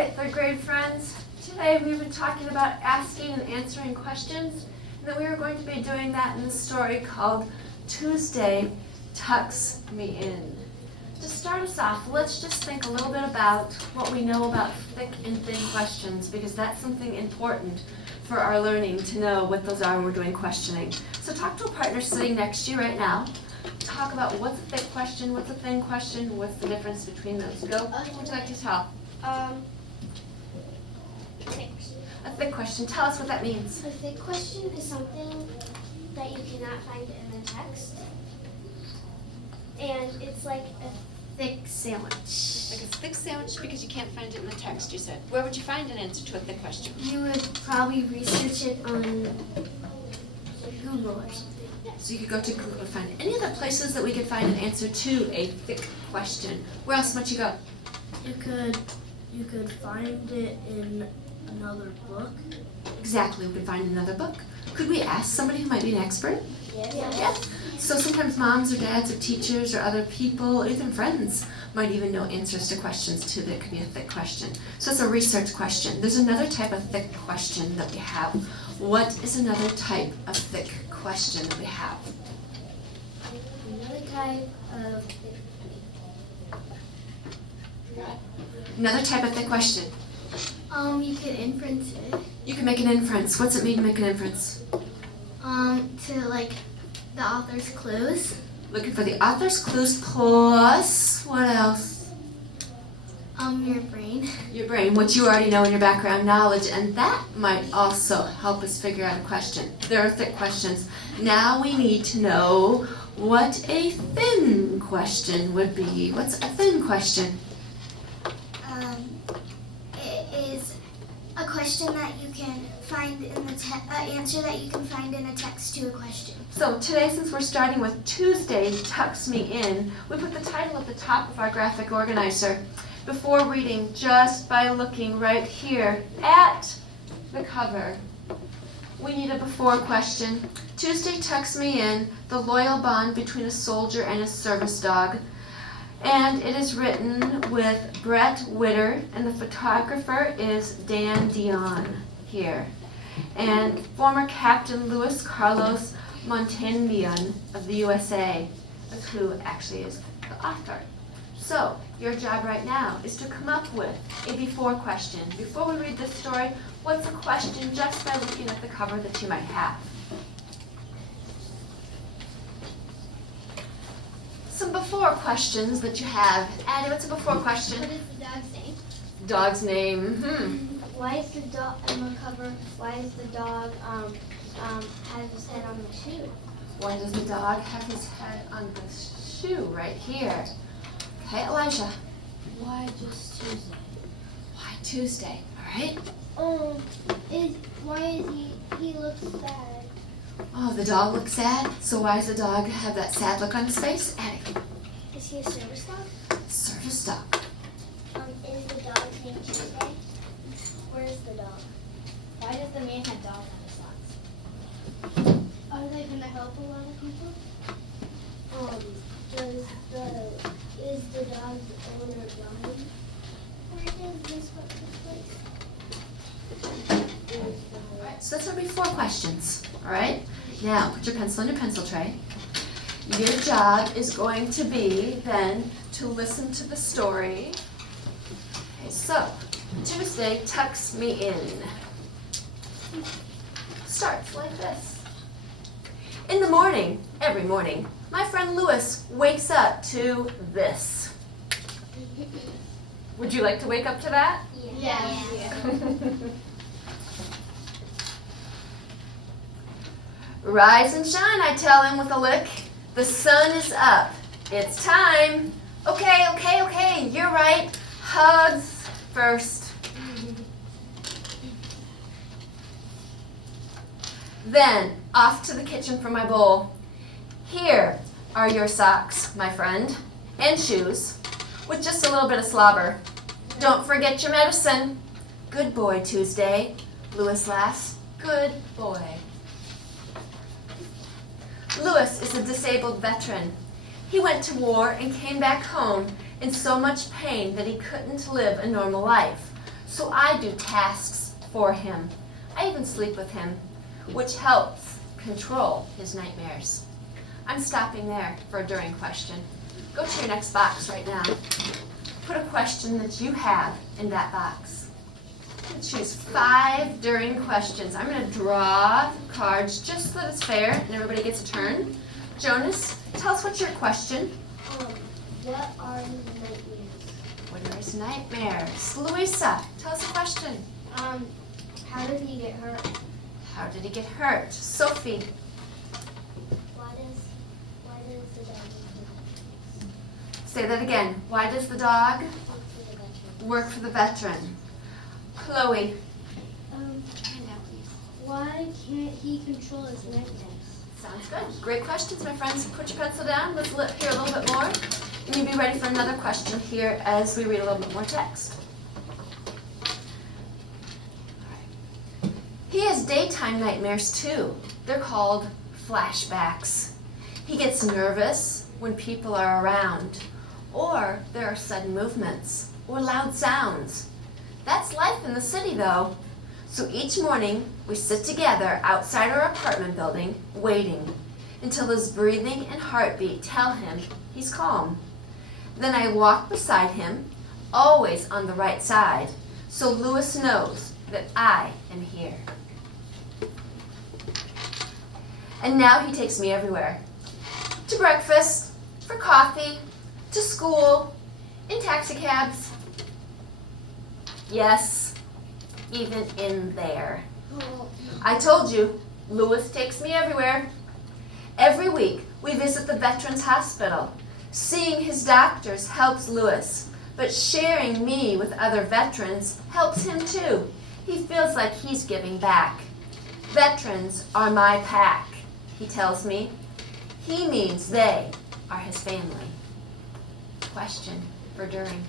right, third grade friends. Today we've been talking about asking and answering questions, and then we are going to be doing that in the story called Tuesday Tucks Me In. To start us off, let's just think a little bit about what we know about thick and thin questions, because that's something important for our learning to know what those are when we're doing questioning. So talk to a partner sitting next to you right now. Talk about what's a thick question, what's a thin question, what's the difference between those. Go. What would you like to tell? Thick. A thick question. Tell us what that means. A thick question is something that you cannot find in the text. And it's like a thick sandwich. Like a thick sandwich because you can't find it in the text, you said. Where would you find an answer to a thick question? You would probably research it on Google or something. So you could go to Google and find it. Any other places that we could find an answer to a thick question? Where else might you go? You could find it in another book. Exactly, we could find another book. Could we ask somebody who might be an expert? Yes. So sometimes moms or dads or teachers or other people, or even friends, might even know answers to questions too that could be a thick question. So it's a research question. There's another type of thick question that we have. What is another type of thick question that we have? Another type of Another type of thick question. you could inference it. You can make an inference. What's it mean to make an inference? To like the author's clues. Looking for the author's clues plus what else? Your brain. Your brain, what you already know in your background knowledge, and that might also help us figure out a question. There are thick questions. Now we need to know what a thin question would be. What's a thin question? It is a question that you can find in the answer that you can find in a text to a question. So today, since we're starting with Tuesday Tucks Me In, we put the title at the top of our graphic organizer. Before reading, just by looking right here at the cover, we need a before question. Tuesday tucks me in, the loyal bond between a soldier and his service dog. And it is written with Brett Witter, and the photographer is Dan Dion here. And former Captain Luis Carlos Montandian of the USA, who actually is the author. So, your job right now is to come up with a before question. Before we read this story, what's a question just by looking at the cover that you might have? Some before questions that you have. Addie, what's a before question? What is the dog's name? Dog's name. Why is the dog on the cover? Why is the dog has his head on the shoe? Why does the dog have his head on the shoe right here? Okay, Elijah. Why just Tuesday? Why Tuesday? All right. Why is he looks sad? Oh, the dog looks sad. So why does the dog have that sad look on his face? Addie. Is he a service dog? Service dog. Is the dog's name Tuesday? Where is the dog? Why does the man have dog on his socks? Are they going to help a lot of people? Is the dog's owner dying? Where is this place? Alright, so that's our before questions. Alright? Now put your pencil in your pencil tray. Your job is going to be then to listen to the story. Okay, so Tuesday tucks me in. Starts like this. In the morning, every morning, my friend Louis wakes up to this. Would you like to wake up to that? Yes. Rise and shine, I tell him with a lick. The sun is up. It's time. Okay, you're right. Hugs first. Then, off to the kitchen for my bowl. Here are your socks, my friend, and shoes, with just a little bit of slobber. Don't forget your medicine. Good boy, Tuesday. Louis laughs. Good boy. Louis is a disabled veteran. He went to war and came back home in so much pain that he couldn't live a normal life. So I do tasks for him. I even sleep with him, which helps control his nightmares. I'm stopping there for a during question. Go to your next box right now. Put a question that you have in that box. Choose 5 during questions. I'm going to draw cards just so that it's fair and everybody gets a turn. Jonas, tell us what's your question. What are nightmares? What are his nightmares? Louisa, tell us a question. How did he get hurt? How did he get hurt? Sophie, Why does the dog need say that again. Why does the dog to work for the veteran? work for the veteran? Chloe, Why can't he control his nightmares? sounds good. Great questions, my friends. Put your pencil down. Let's hear a little bit more. And you'll be ready for another question here as we read a little bit more text. He has daytime nightmares too. They're called flashbacks. He gets nervous when people are around, or there are sudden movements, or loud sounds. That's life in the city though. So each morning we sit together outside our apartment building, waiting until his breathing and heartbeat tell him he's calm. Then I walk beside him, always on the right side, so Louis knows that I am here. And now he takes me everywhere. To breakfast, for coffee, to school, in taxicabs. Yes, even in there. I told you, Louis takes me everywhere. Every week, we visit the Veterans Hospital. Seeing his doctors helps Louis, but sharing me with other veterans helps him too. He feels like he's giving back. Veterans are my pack, he tells me. He means they are his family. Question for during.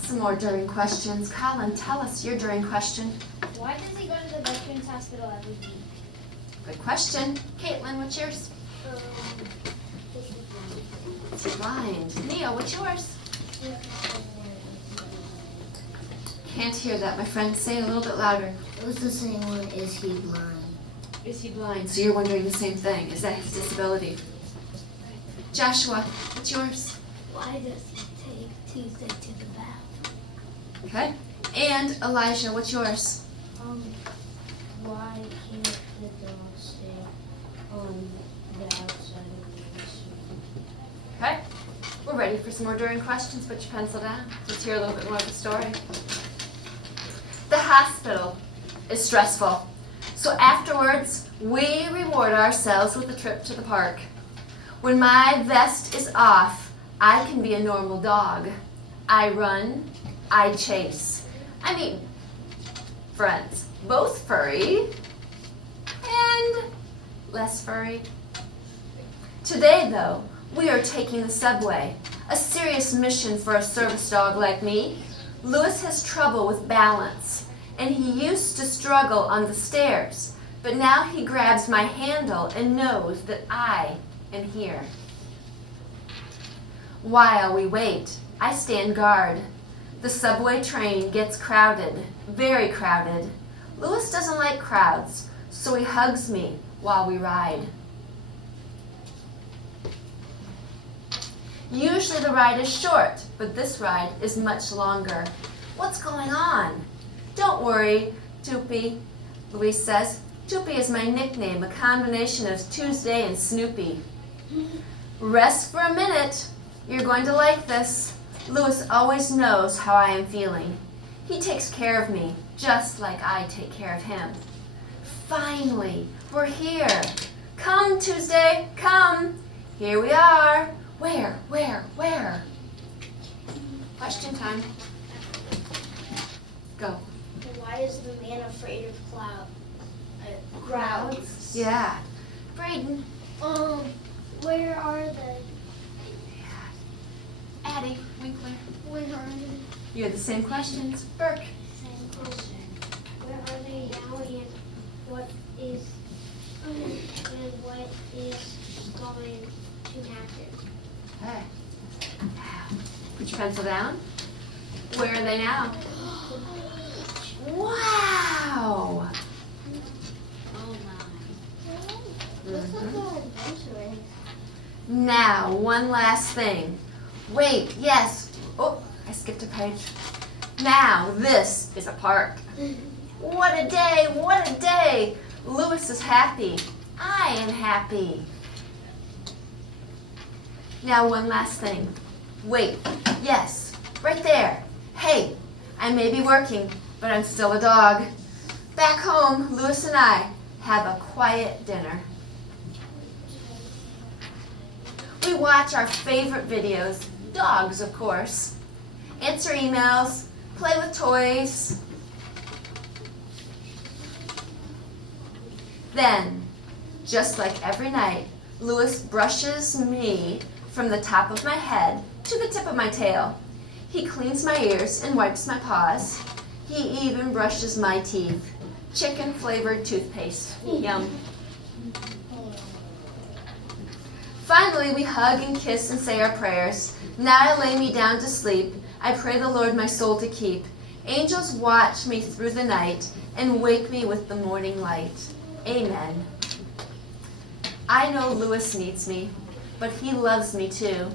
Some more during questions. Colin, tell us your during question. Why does he go to the Veterans Hospital every week? Good question. Caitlin, what's yours? He's blind. Neil, what's yours? Can't hear that, my friend. Say it a little bit louder. It was the same one. Is he blind? Is he blind? So you're wondering the same thing. Is that his disability? Joshua, what's yours? Why does he take Tuesday to the bath? Okay. And Elijah, what's yours? Why can't the dog stay on the outside of the restaurant? Okay. We're ready for some more during questions. Put your pencil down. Let's hear a little bit more of the story. The hospital is stressful. So afterwards, we reward ourselves with a trip to the park. When my vest is off, I can be a normal dog. I run, I chase. I meet friends, both furry and less furry. Today, though, we are taking the subway, a serious mission for a service dog like me. Louis has trouble with balance, and he used to struggle on the stairs, but now he grabs my handle and knows that I am here. While we wait, I stand guard. The subway train gets crowded, very crowded. Louis doesn't like crowds, so he hugs me while we ride. Usually the ride is short, but this ride is much longer. What's going on? Don't worry, Toopy, Louise says. Toopy is my nickname, a combination of Tuesday and Snoopy. Rest for a minute. You're going to like this. Louis always knows how I am feeling. He takes care of me, just like I take care of him. Finally, we're here. Come, Tuesday, come. Here we are. Where? Question time. Go. Why is the man afraid of crowds? Yeah. Braden. Where are they? Addie. Winkler. Where are they? You had the same questions. Burke. Same question. Where are they now and what is going to happen? Okay. Put your pencil down. Where are they now? Wow! Oh my. Looks like an adventure. Now, one last thing. Wait, yes. Oh, I skipped a page. Now, this is a park. What a day, what a day. Lewis is happy. I am happy. Now, one last thing. Wait, yes, right there. Hey, I may be working, but I'm still a dog. Back home, Lewis and I have a quiet dinner. We watch our favorite videos, dogs of course, answer emails, play with toys. Then, just like every night, Lewis brushes me from the top of my head to the tip of my tail. He cleans my ears and wipes my paws. He even brushes my teeth. Chicken-flavored toothpaste. Yum. Finally, we hug and kiss and say our prayers. Now I lay me down to sleep. I pray the Lord my soul to keep. Angels watch me through the night and wake me with the morning light. Amen. I know Lewis needs me, but he loves me too.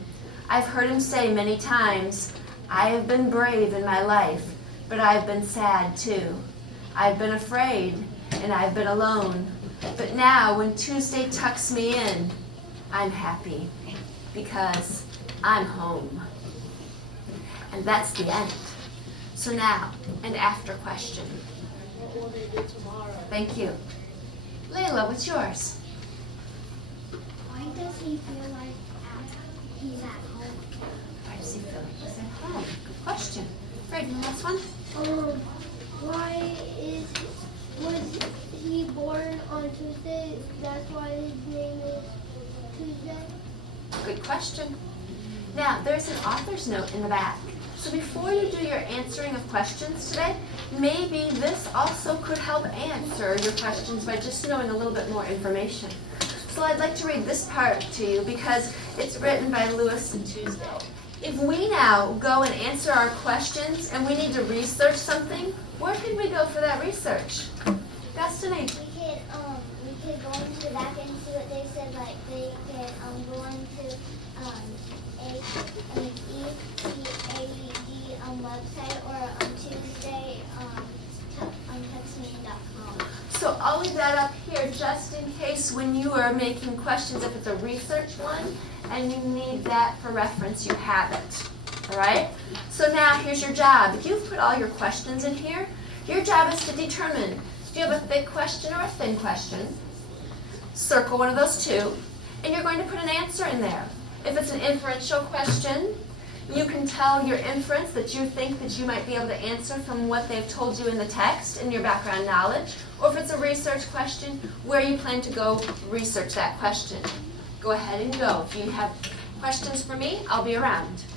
I've heard him say many times, I have been brave in my life, but I've been sad too. I've been afraid and I've been alone. But now when Tuesday tucks me in, I'm happy because I'm home. And that's the end. So now, an after question. What will they do tomorrow? Thank you. Layla, what's yours? Why does he feel like he's at home? Why does he feel like he's at home? Good question. Right, and the last one? Why was he born on Tuesday? That's why his name is Tuesday. Good question. Now, there's an author's note in the back. So before you do your answering of questions today, maybe this also could help answer your questions by just knowing a little bit more information. So I'd like to read this part to you because it's written by Lewis and Tuesday. If we now go and answer our questions and we need to research something, where can we go for that research? Destiny. We could go into the back and see what they said. Like they can go into an ECAD website or Tuesday textme.com. So I'll leave that up here just in case when you are making questions, if it's a research one and you need that for reference, you have it. All right? So now here's your job. If you've put all your questions in here, your job is to determine if you have a thick question or a thin question. Circle one of those two, and you're going to put an answer in there. If it's an inferential question, you can tell your inference that you think that you might be able to answer from what they've told you in the text and your background knowledge. Or if it's a research question, where you plan to go research that question. Go ahead and go. If you have questions for me, I'll be around.